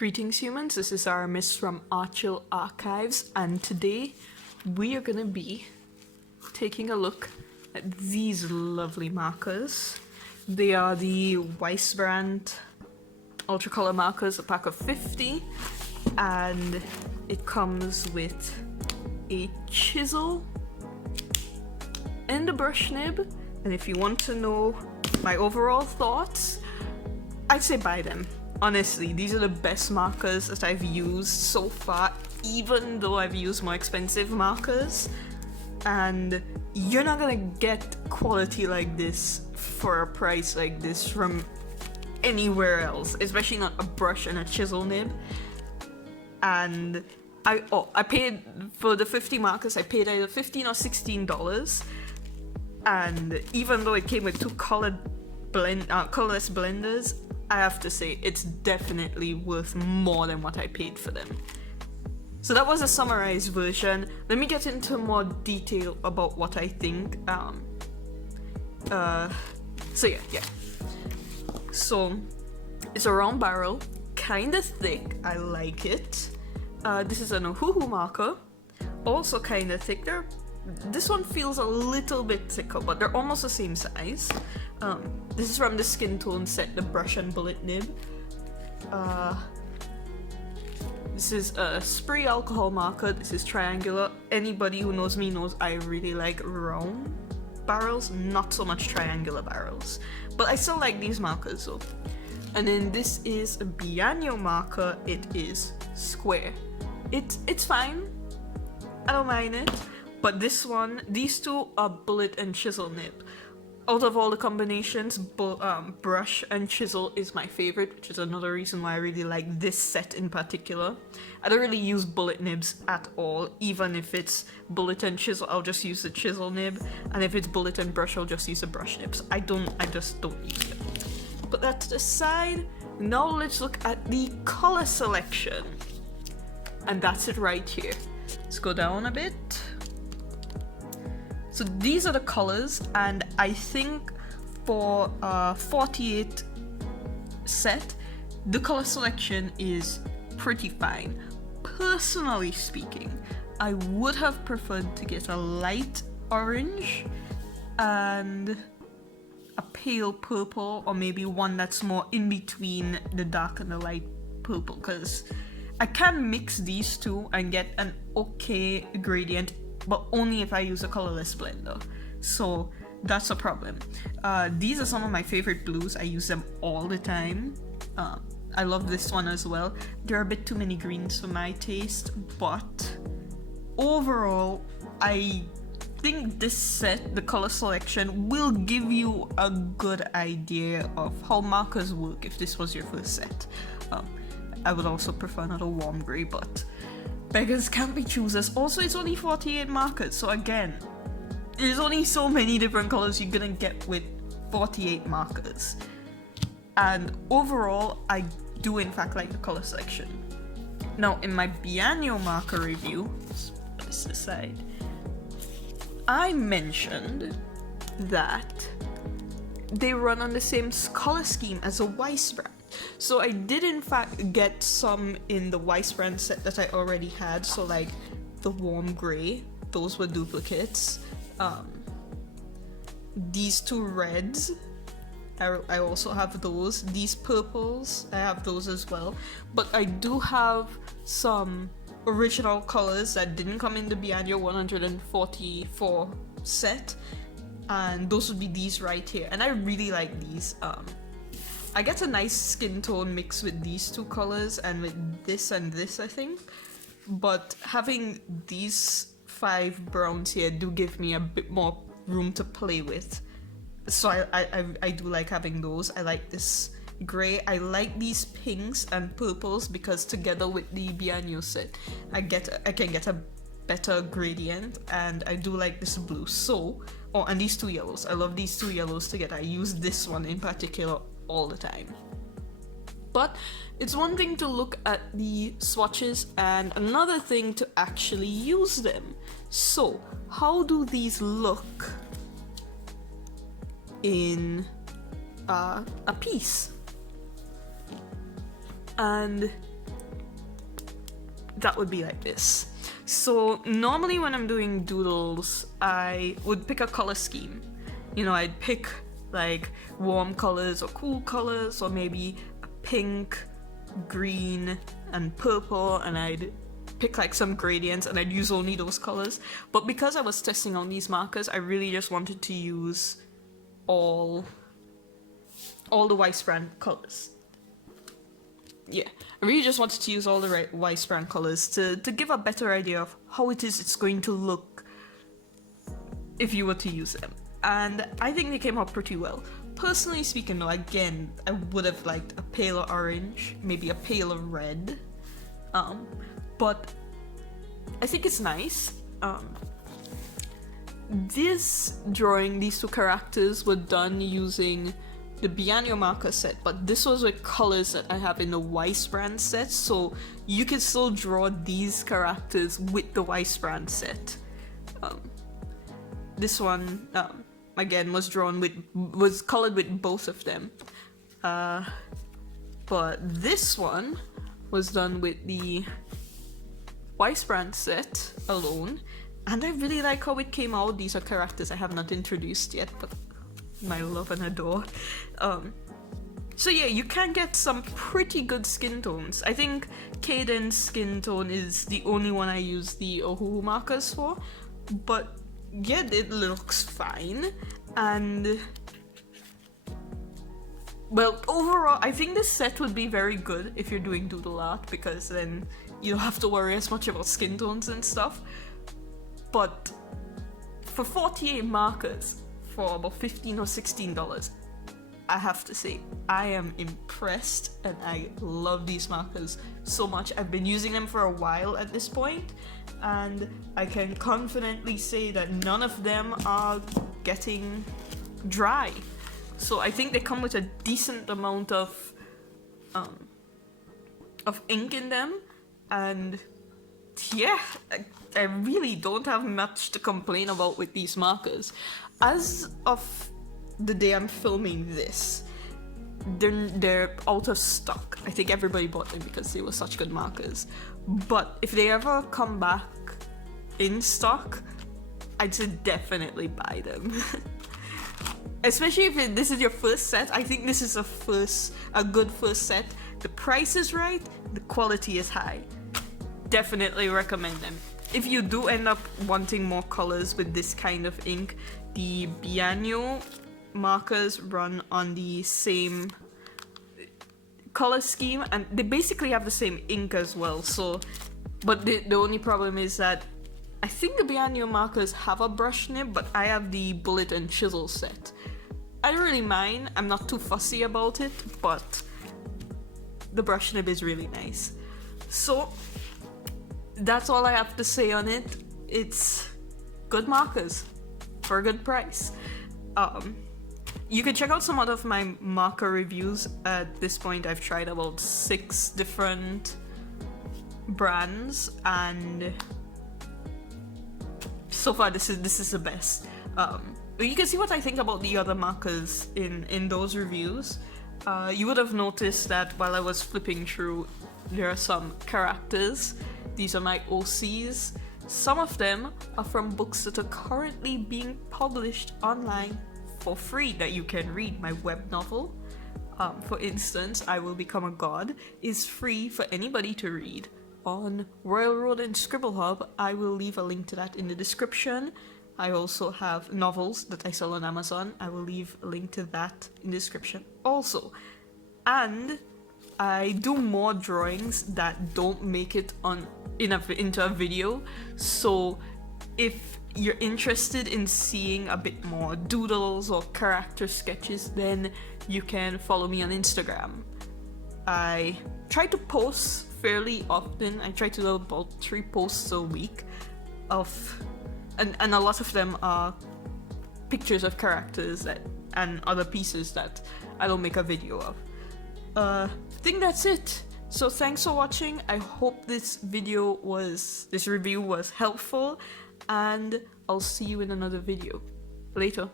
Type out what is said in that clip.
Greetings humans, this is Aramis from Archill Archives, and today we are going to be taking a look at these lovely markers. They are the Weisbrandt Ultracolor markers, a pack of 50, and it comes with a chisel and a brush nib. And if you want to know my overall thoughts, I'd say buy them. Honestly, these are the best markers that I've used so far, even though I've used more expensive markers. And you're not gonna get quality like this for a price like this from anywhere else, especially not a brush and a chisel nib. And I paid for the 50 markers, I paid either $15 or $16. And even though it came with two colorless blenders, I have to say it's definitely worth more than what I paid for them. So that was a summarized version. Let me get into more detail about what I think. So it's a round barrel, kind of thick. I like it. This is an Ohuhu marker, also kind of thick. This one feels a little bit thicker, but they're almost the same size. This is from the skin tone set, the brush and bullet nib. This is a spray alcohol marker. This is triangular. Anybody who knows me knows I really like round barrels, not so much triangular barrels. But I still like these markers though. And then this is a Bianyo marker. It is square. It's fine. I don't mind it. But these two are bullet and chisel nib. Out of all the combinations, brush and chisel is my favorite, which is another reason why I really like this set in particular. I don't really use bullet nibs at all. Even if it's bullet and chisel, I'll just use the chisel nib. And if it's bullet and brush, I'll just use the brush nibs. I just don't use them. Put that to the side. Now let's look at the color selection. And that's it right here. Let's go down a bit. So these are the colors, and I think for a 48 set, the color selection is pretty fine. Personally speaking, I would have preferred to get a light orange and a pale purple, or maybe one that's more in between the dark and the light purple, because I can mix these two and get an okay gradient, but only if I use a colorless blender. So that's a problem. These are some of my favorite blues. I use them all the time. I love this one as well. There are a bit too many greens for my taste, but overall, I think this set, the color selection, will give you a good idea of how markers work if this was your first set. I would also prefer another warm gray, but beggars can't be choosers. Also, it's only 48 markers, so again, there's only so many different colors you're gonna get with 48 markers. And overall, I do in fact like the color selection. Now, in my Bianyo marker review, let's put this aside, I mentioned that they run on the same color scheme as a Weisbrandt. So I did in fact get some in the Weisbrandt set that I already had, so like the warm grey, those were duplicates. These two reds, I also have those. These purples, I have those as well. But I do have some original colors that didn't come in the Bianyo 144 set, and those would be these right here, and I really like these. I get a nice skin tone mix with these two colors and with this and this, I think. But having these 5 browns here do give me a bit more room to play with. So I do like having those. I like this gray. I like these pinks and purples because together with the Bianyo set, I can get a better gradient, and I do like this blue. So, and these two yellows. I love these two yellows together. I use this one in particular all the time. But it's one thing to look at the swatches and another thing to actually use them. So how do these look in a piece? And that would be like this. So normally when I'm doing doodles, I would pick a color scheme. You know, I'd pick like warm colors or cool colors, or maybe a pink, green, and purple, and I'd pick like some gradients and I'd use only those colors. But because I was testing on these markers, I really just wanted to use all the Weisbrandt colors. Yeah, I really just wanted to use all the right Weisbrandt colors to give a better idea of how it's going to look if you were to use them. And I think they came out pretty well. Personally speaking though, again, I would have liked a paler orange, maybe a paler red. But I think it's nice. This drawing, these two characters were done using the Bianio marker set, but this was with colors that I have in the Weisbrandt set, so you can still draw these characters with the Weisbrandt set. This one, again, was colored with both of them. But this one was done with the Weisbrandt set alone, and I really like how it came out. These are characters I have not introduced yet, but my love and adore. So yeah, you can get some pretty good skin tones. I think Caden's skin tone is the only one I use the Ohuhu markers for, but yeah, it looks fine. And well, overall, I think this set would be very good if you're doing doodle art, because then you don't have to worry as much about skin tones and stuff. But for 48 markers, for about $15 or $16, I have to say, I am impressed and I love these markers so much. I've been using them for a while at this point, and I can confidently say that none of them are getting dry. So I think they come with a decent amount of ink in them, and yeah, I really don't have much to complain about with these markers. As of the day I'm filming this, they're out of stock. I think everybody bought them because they were such good markers. But if they ever come back in stock, I'd say definitely buy them. Especially if this is your first set. I think this is a good first set. The price is right, the quality is high. Definitely recommend them. If you do end up wanting more colors with this kind of ink, the Bianio markers run on the same color scheme, and they basically have the same ink as well. So, but the only problem is that I think the Bianio markers have a brush nib, but I have the bullet and chisel set. I don't really mind, I'm not too fussy about it, but the brush nib is really nice. So that's all I have to say on it. It's good markers for a good price. You can check out some other of my marker reviews. At this point, I've tried about 6 different brands, and so far this is the best. You can see what I think about the other markers in those reviews. You would have noticed that while I was flipping through, there are some characters. These are my OCs. Some of them are from books that are currently being published online for free that you can read. My web novel, for instance, I Will Become a God, is free for anybody to read on Royal Road and Scribble Hub. I will leave a link to that in the description. I also have novels that I sell on Amazon. I will leave a link to that in the description also. And I do more drawings that don't make it into a video. So if you're interested in seeing a bit more doodles or character sketches, then you can follow me on Instagram. I try to post fairly often. I try to do about 3 posts a week and a lot of them are pictures of characters and other pieces that I don't make a video of. I think that's it. So thanks for watching. I hope this review was helpful, and I'll see you in another video. Later.